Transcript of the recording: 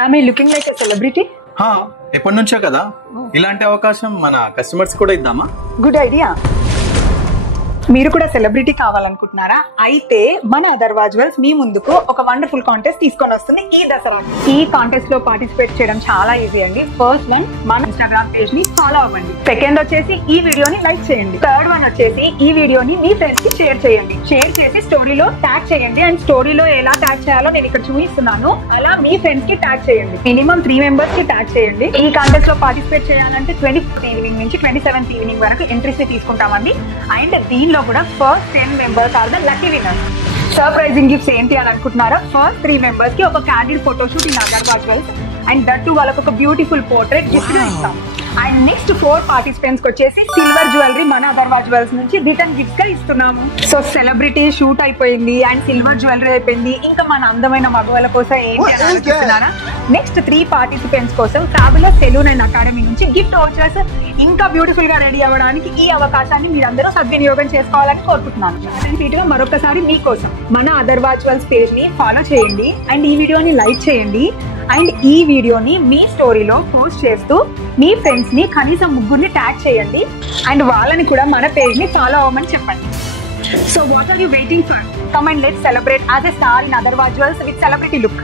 I'm looking like a celebrity. ఎప్పటి నుంచో కదా, ఇలాంటి అవకాశం మన కస్టమర్స్ కూడా ఇద్దామా? Good idea. మీరు కూడా సెలబ్రిటీ కావాలనుకుంటున్నారా? అయితే మన అథర్వా జ్యువెల్స్ మీ ముందుకు ఒక వండర్ఫుల్ కాంటెస్ట్ తీసుకొని వస్తుంది ఈ దసరా. ఈ కాంటెస్ట్ లో పార్టిసిపేట్ చేయడం చాలా ఈజీ అండి. ఫస్ట్ వన్, మన ఇన్స్టాగ్రామ్ పేజ్ ని ఫాలో అవ్వండి. సెకండ్ వచ్చేసి ఈ వీడియోని లైక్ చేయండి. థర్డ్ వన్ వచ్చేసి ఈ వీడియోని మీ ఫ్రెండ్స్ కి షేర్ చేయండి. షేర్ చేసి స్టోరీలో ట్యాగ్ చేయండి. అండ్ స్టోరీలో ఎలా ట్యాగ్ చేయాలో నేను ఇక్కడ చూపిస్తున్నాను, అలా మీ ఫ్రెండ్స్ కి ట్యాగ్ చేయండి. మినిమం 3 మెంబర్స్ కి ట్యాగ్ చేయండి. ఈ కాంటెస్ట్ లో పార్టిసిపేట్ చేయాలంటే 24th ఈవినింగ్ నుంచి 27th ఈవినింగ్ వరకు ఎంట్రీస్ తీసుకుంటామండి. అండ్ దీనిలో కూడా first 10 members are the lucky winners. Surprising gifts ఏంటి అని అనుకుంటున్నారా? ఫస్ట్ 3 మెంబర్స్ కి ఒక candid photoshoot in Atharva jewels and that to వాళ్ళకి ఒక బ్యూటిఫుల్ పోర్ట్రేట్ గిఫ్ట్ గా ఇస్తాం. అండ్ నెక్స్ట్ 4 పార్టిసిపెంట్స్ కి వచ్చేసి సిల్వర్ జ్యువెలరీ మన అథర్వా జ్యువెల్స్ నుంచి రిటర్న్ గిఫ్ట్స్ గా ఇస్తున్నాము. సో సెలబ్రిటీ షూట్ అయిపోయింది అండ్ సిల్వర్ జ్యువెలరీ అయిపోయింది, ఇంకా మన అందమైన మగవాళ్ళ కోసం ఏంటి అని అనుకుంటున్నారా? నెక్స్ట్ 3 పార్టిసిపెంట్స్ కోసం ఫ్యాబులస్ సెలూన్ అండ్ అకాడమీ నుంచి గిఫ్ట్ వౌచర్స్. ఇంకా బ్యూటిఫుల్ గా రెడీ అవ్వడానికి ఈ అవకాశాన్ని మీరందరూ సద్వినియోగం చేసుకోవాలని కోరుకుంటున్నాను. మరొకసారి మీకోసం మన అథర్వా జ్యువెల్స్ పేజ్ ని ఫాలో చేయండి అండ్ ఈ వీడియోని లైక్ చేయండి. అండ్ ఈ వీడియోని మీ స్టోరీలో పోస్ట్ చేస్తూ మీ ఫ్రెండ్స్ ని కనీసం 3 ట్యాగ్ చేయండి. అండ్ వాళ్ళని కూడా మన పేజ్ ని ఫాలో అవ్వమని చెప్పండి. So what are you waiting for? Come and let's celebrate as a star in Athirva Jewels with celebrity look.